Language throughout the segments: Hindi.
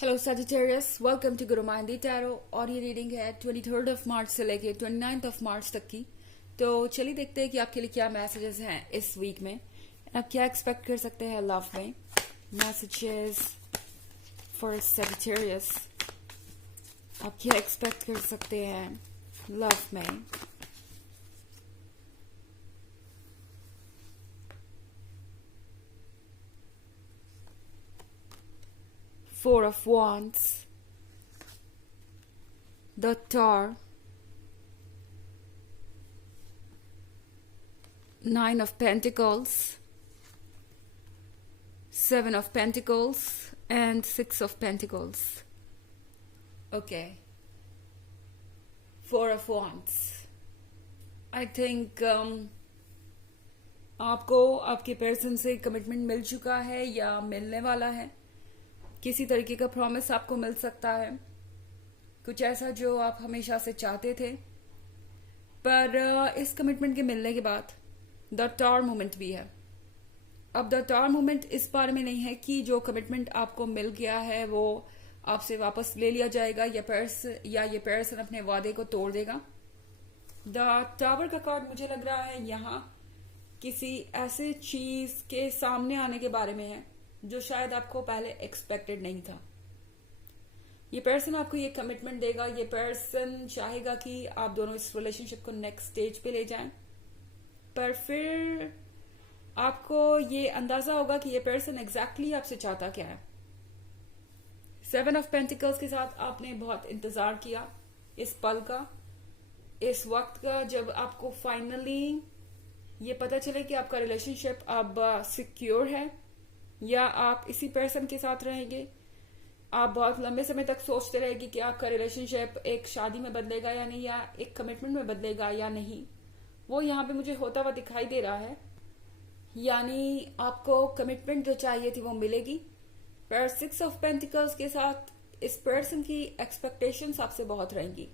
Hello Sagittarius, welcome to Guru माइंडी tarot. और ये रीडिंग है 23 मार्च से लेके 29 मार्च तक की। तो चलिए देखते हैं कि आपके लिए क्या मैसेजेस हैं इस वीक में। आप क्या एक्सपेक्ट कर सकते हैं लव में। मैसेजेस फॉर सजिटेरियस, आप क्या एक्सपेक्ट कर सकते हैं लव में। Four of Wands, the Tower, Nine of Pentacles, Seven of Pentacles, and Six of Pentacles. Okay. Four of Wands. I think आपको आपके पर्सन से कमिटमेंट मिल चुका है या मिलने वाला है। किसी तरीके का प्रॉमिस आपको मिल सकता है, कुछ ऐसा जो आप हमेशा से चाहते थे। पर इस कमिटमेंट के मिलने के बाद द टावर मोमेंट भी है। अब द टावर मोमेंट इस बारे में नहीं है कि जो कमिटमेंट आपको मिल गया है वो आपसे वापस ले लिया जाएगा या ये पर्सन अपने वादे को तोड़ देगा। द टावर का कार्ड मुझे लग रहा है यहाँ किसी ऐसे चीज के सामने आने के बारे में है जो शायद आपको पहले एक्सपेक्टेड नहीं था। ये पर्सन आपको ये कमिटमेंट देगा। ये पर्सन चाहेगा कि आप दोनों इस रिलेशनशिप को नेक्स्ट स्टेज पे ले जाएं, पर फिर आपको ये अंदाजा होगा कि ये पर्सन एग्जैक्टली आपसे चाहता क्या है। सेवन ऑफ पेंटिकल्स के साथ आपने बहुत इंतजार किया इस पल का, इस वक्त का, जब आपको फाइनली ये पता चले कि आपका रिलेशनशिप अब सिक्योर है या आप इसी पर्सन के साथ रहेंगे। आप बहुत लंबे समय तक सोचते रहेंगे कि आपका रिलेशनशिप एक शादी में बदलेगा या नहीं, या एक कमिटमेंट में बदलेगा या नहीं। वो यहाँ पे मुझे होता हुआ दिखाई दे रहा है। यानी आपको कमिटमेंट जो चाहिए थी वो मिलेगी। पर सिक्स ऑफ पेंटिकल्स के साथ इस पर्सन की एक्सपेक्टेशंस आपसे बहुत रहेंगी।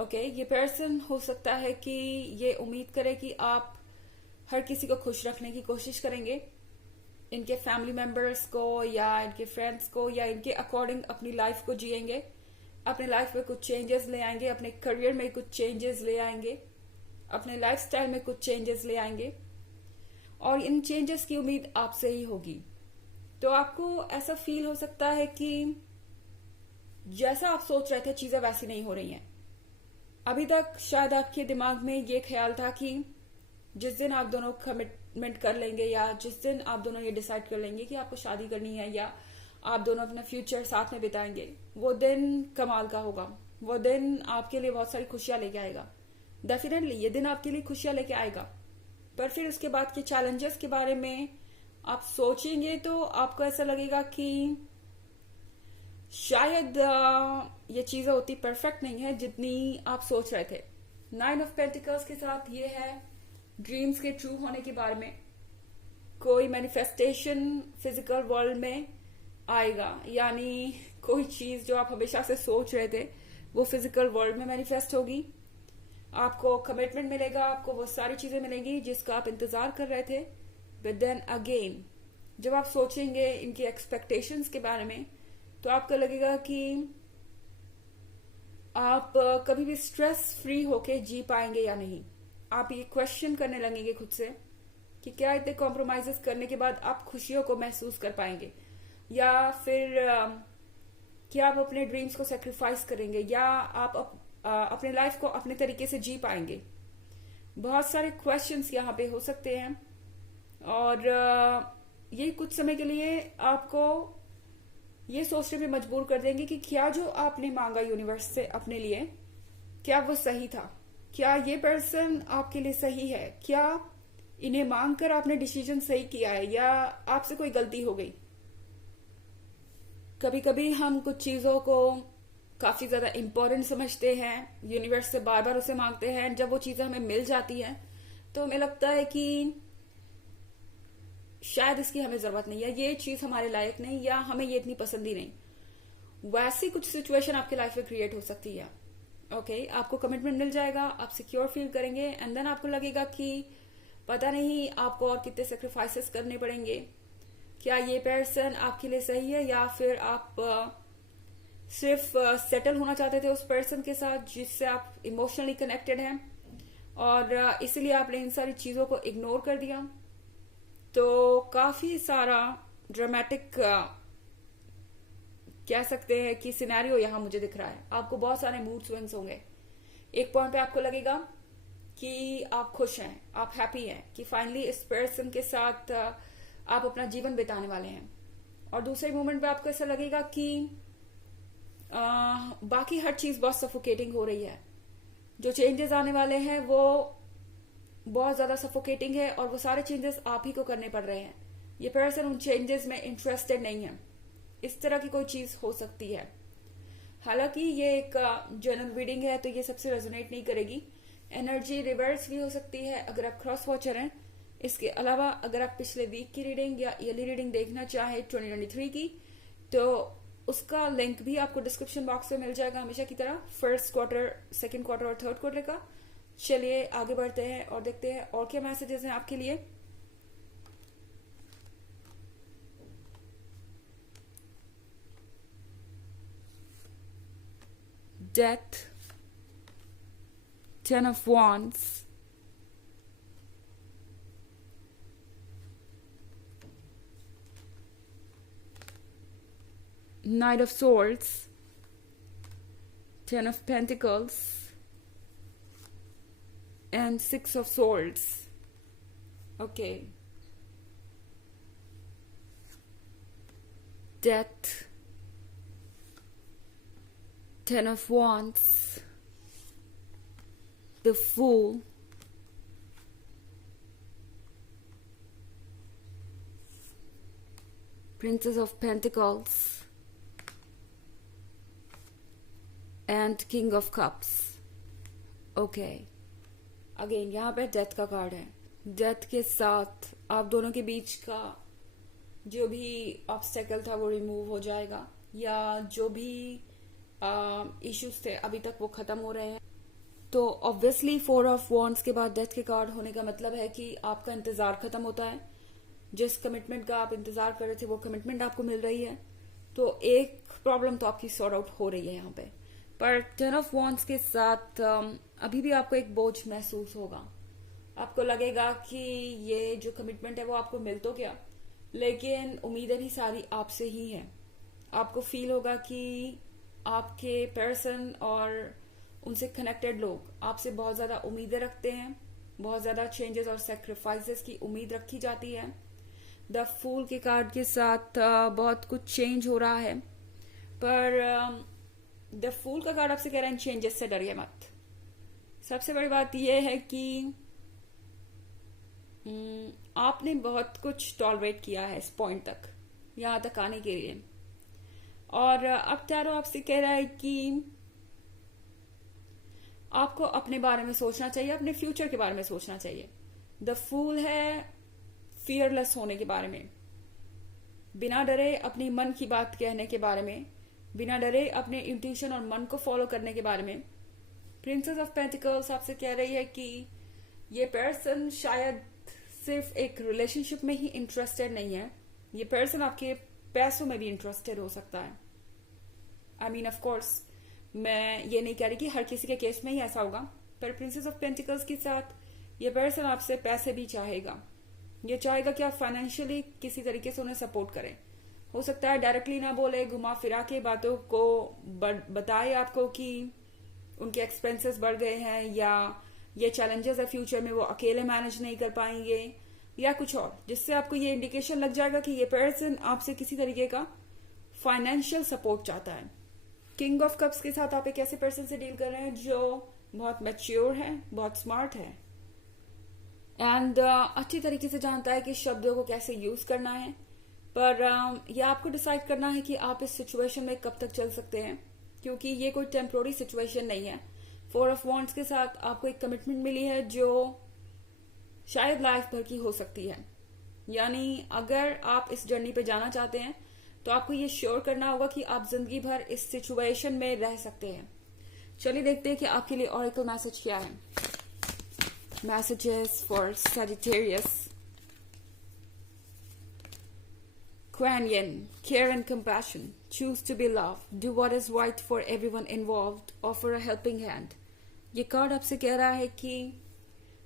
ओके, ये पर्सन हो सकता है कि ये उम्मीद करे कि आप हर किसी को खुश रखने की कोशिश करेंगे, इनके फैमिली मेंबर्स को या इनके फ्रेंड्स को, या इनके अकॉर्डिंग अपनी लाइफ को जिएंगे, अपने लाइफ में कुछ चेंजेस ले आएंगे, अपने करियर में कुछ चेंजेस ले आएंगे, अपने लाइफस्टाइल में कुछ चेंजेस ले आएंगे, और इन चेंजेस की उम्मीद आपसे ही होगी। तो आपको ऐसा फील हो सकता है कि जैसा आप सोच रहे थे चीजें वैसी नहीं हो रही हैं। अभी तक शायद आपके दिमाग में ये ख्याल था कि जिस दिन आप दोनों कमिटमेंट कर लेंगे या जिस दिन आप दोनों ये डिसाइड कर लेंगे कि आपको शादी करनी है या आप दोनों अपना फ्यूचर साथ में बिताएंगे, वो दिन कमाल का होगा। वो दिन आपके लिए बहुत सारी खुशियां लेके आएगा। डेफिनेटली ये दिन आपके लिए खुशियां लेके आएगा। पर फिर उसके बाद के चैलेंजेस के बारे में आप सोचेंगे तो आपको ऐसा लगेगा कि शायद ये चीजें उतनी परफेक्ट नहीं है जितनी आप सोच रहे थे। नाइन ऑफ पेंटिकल्स के साथ ये है ड्रीम्स के ट्रू होने के बारे में। कोई मैनिफेस्टेशन फिजिकल वर्ल्ड में आएगा, यानी कोई चीज जो आप हमेशा से सोच रहे थे वो फिजिकल वर्ल्ड में मैनिफेस्ट होगी। आपको कमिटमेंट मिलेगा, आपको वो सारी चीजें मिलेंगी जिसका आप इंतजार कर रहे थे। बट देन अगेन जब आप सोचेंगे इनकी एक्सपेक्टेशंस के बारे में तो आपको लगेगा कि आप कभी भी स्ट्रेस फ्री होके जी पाएंगे या नहीं। आप ये क्वेश्चन करने लगेंगे खुद से कि क्या इतने कॉम्प्रोमाइजेस करने के बाद आप खुशियों को महसूस कर पाएंगे, या फिर क्या आप अपने ड्रीम्स को सेक्रीफाइस करेंगे, या आप अपने लाइफ को अपने तरीके से जी पाएंगे। बहुत सारे क्वेश्चंस यहाँ पे हो सकते हैं, और ये कुछ समय के लिए आपको ये सोचने पे मजबूर कर देंगे कि क्या जो आपने मांगा यूनिवर्स से अपने लिए, क्या वो सही था, क्या ये पर्सन आपके लिए सही है, क्या इन्हें मांगकर आपने डिसीजन सही किया है या आपसे कोई गलती हो गई। कभी कभी हम कुछ चीजों को काफी ज्यादा इंपॉर्टेंट समझते हैं, यूनिवर्स से बार बार उसे मांगते हैं। जब वो चीजें हमें मिल जाती हैं तो हमें लगता है कि शायद इसकी हमें जरूरत नहीं है, ये चीज हमारे लायक नहीं, या हमें ये इतनी पसंद ही नहीं। वैसी कुछ सिचुएशन आपके लाइफ में क्रिएट हो सकती है। ओके, आपको कमिटमेंट मिल जाएगा, आप सिक्योर फील करेंगे, एंड देन आपको लगेगा कि पता नहीं आपको और कितने सेक्रीफाइसेस करने पड़ेंगे। क्या ये पर्सन आपके लिए सही है, या फिर आप सिर्फ सेटल होना चाहते थे उस पर्सन के साथ जिससे आप इमोशनली कनेक्टेड हैं, और इसलिए आपने इन सारी चीजों को इग्नोर कर दिया। तो काफी सारा ड्रामेटिक कह सकते हैं कि सिनेरियो यहाँ मुझे दिख रहा है। आपको बहुत सारे मूड स्विंग्स होंगे। एक पॉइंट पे आपको लगेगा कि आप खुश हैं, आप हैप्पी हैं कि फाइनली इस पर्सन के साथ आप अपना जीवन बिताने वाले हैं, और दूसरे मोमेंट पे आपको ऐसा लगेगा कि बाकी हर चीज बहुत सफोकेटिंग हो रही है। जो चेंजेस आने वाले हैं वो बहुत ज्यादा सफोकेटिंग है, और वो सारे चेंजेस आप ही को करने पड़ रहे हैं। ये पर्सन उन चेंजेस में इंटरेस्टेड नहीं है। इस तरह की कोई चीज हो सकती है। हालांकि ये एक जनरल रीडिंग है तो ये सबसे रेजोनेट नहीं करेगी। एनर्जी रिवर्स भी हो सकती है अगर आप क्रॉस वॉचर हैं। इसके अलावा अगर आप पिछले वीक की रीडिंग या ईयरली रीडिंग देखना चाहें 2023 की, तो उसका लिंक भी आपको डिस्क्रिप्शन बॉक्स में मिल जाएगा हमेशा की तरह, फर्स्ट क्वार्टर, सेकंड क्वार्टर और थर्ड क्वार्टर का। चलिए आगे बढ़ते हैं और देखते हैं और क्या मैसेजेस हैं आपके लिए। Death, 10 of Wands, Knight of Swords, 10 of Pentacles, and 6 of Swords. Okay. Death, 10 of Wands, the Fool, Princess of Pentacles, and King of Cups. Okay. Again यहाँ पे डेथ का कार्ड है। डेथ के साथ आप दोनों के बीच का जो भी ऑब्स्टेकल था वो रिमूव हो जाएगा, या जो भी इश्यूज थे अभी तक वो खत्म हो रहे हैं। तो ऑब्वियसली 4 ऑफ वॉन्ड्स के बाद डेथ के कार्ड होने का मतलब है कि आपका इंतजार खत्म होता है। जिस कमिटमेंट का आप इंतजार कर रहे थे वो कमिटमेंट आपको मिल रही है। तो एक प्रॉब्लम तो आपकी सॉर्ट आउट हो रही है यहाँ पे। पर 10 ऑफ वॉन्ड्स के साथ अभी भी आपको एक बोझ महसूस होगा। आपको लगेगा कि ये जो कमिटमेंट है वो आपको मिल तो गया, लेकिन उम्मीदें भी सारी आपसे ही हैं। आपको फील होगा कि आपके पर्सन और उनसे कनेक्टेड लोग आपसे बहुत ज्यादा उम्मीदें रखते हैं, बहुत ज्यादा चेंजेस और सेक्रीफाइसेस की उम्मीद रखी जाती है। द फूल के कार्ड के साथ बहुत कुछ चेंज हो रहा है, पर द फूल का कार्ड आपसे कह रहा है चेंजेस से डरिए मत। सबसे बड़ी बात यह है कि आपने बहुत कुछ टॉलरेट किया है इस पॉइंट तक, यहां तक आने के लिए, और अब टैरो आपसे कह रहा है कि आपको अपने बारे में सोचना चाहिए, अपने फ्यूचर के बारे में सोचना चाहिए। द फूल है फियरलेस होने के बारे में, बिना डरे अपनी मन की बात कहने के बारे में, बिना डरे अपने इंट्यूशन और मन को फॉलो करने के बारे में। प्रिंसेस ऑफ पेंटिकल्स आपसे कह रही है कि ये पर्सन शायद सिर्फ एक रिलेशनशिप में ही इंटरेस्टेड नहीं है, ये पर्सन आपके पैसों में भी इंटरेस्टेड हो सकता है। आई मीन ऑफ कोर्स मैं ये नहीं कह रही कि हर किसी के केस में ही ऐसा होगा, पर प्रिंसेस ऑफ पेंटिकल्स के साथ ये पर्सन आपसे पैसे भी चाहेगा। ये चाहेगा कि आप फाइनेंशियली किसी तरीके से उन्हें सपोर्ट करें। हो सकता है डायरेक्टली ना बोले, घुमा फिरा के बातों को बताए आपको कि उनके एक्सपेंसेस बढ़ गए हैं, या ये चैलेंजेस है फ्यूचर में वो अकेले मैनेज नहीं कर पाएंगे, या कुछ और, जिससे आपको ये इंडिकेशन लग जाएगा कि ये पर्सन आपसे किसी तरीके का फाइनेंशियल सपोर्ट चाहता है। किंग ऑफ कप्स के साथ आप एक ऐसे पर्सन से डील कर रहे हैं जो बहुत मैच्योर है, बहुत स्मार्ट है, एंड अच्छी तरीके से जानता है कि शब्दों को कैसे यूज करना है। पर यह आपको डिसाइड करना है कि आप इस सिचुएशन में कब तक चल सकते हैं, क्योंकि ये कोई टेम्पोररी सिचुएशन नहीं है। 4 ऑफ वॉन्ड्स के साथ आपको एक कमिटमेंट मिली है जो शायद लाइफ भर की हो सकती है। यानी अगर आप इस जर्नी पे जाना चाहते हैं तो आपको ये श्योर करना होगा कि आप जिंदगी भर इस सिचुएशन में रह सकते हैं। चलिए देखते हैं कि आपके लिए ऑरेकल मैसेज क्या है। Messages for Sagittarius. Kuan Yin, care and compassion, choose to be love, do what is right for everyone involved, offer a helping hand. ये कार्ड आपसे कह रहा है कि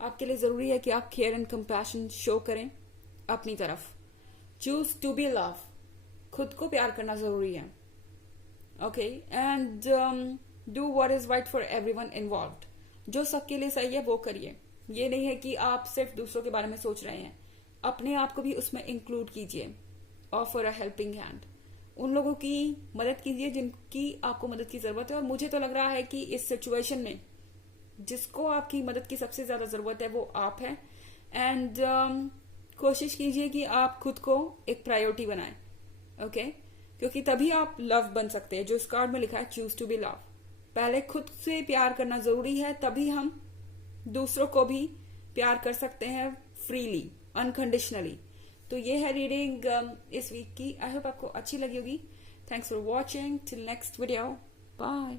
आपके लिए जरूरी है कि आप केयर एंड कंपैशन शो करें अपनी तरफ. चूज टू बी लव, खुद को प्यार करना जरूरी है. Okay, and do what is right for everyone involved. जो सबके लिए सही है वो करिए. ये नहीं है कि आप सिर्फ दूसरों के बारे में सोच रहे हैं, अपने आप को भी उसमें इंक्लूड कीजिए. ऑफर अ हेल्पिंग हैंड, उन लोगों की मदद कीजिए जिनकी आपको मदद की जरूरत है. और मुझे तो लग रहा है कि इस सिचुएशन में जिसको आपकी मदद की सबसे ज्यादा जरूरत है वो आप हैं. एंड कोशिश कीजिए कि आप खुद को एक प्रायोरिटी बनाएं. ओके, क्योंकि तभी आप लव बन सकते हैं. जो इस कार्ड में लिखा है चूज टू बी लव, पहले खुद से प्यार करना जरूरी है, तभी हम दूसरों को भी प्यार कर सकते हैं फ्रीली, अनकंडीशनली. तो ये है रीडिंग इस वीक की. आई होप आपको अच्छी लगी होगी. Thanks for watching. Till next video, bye.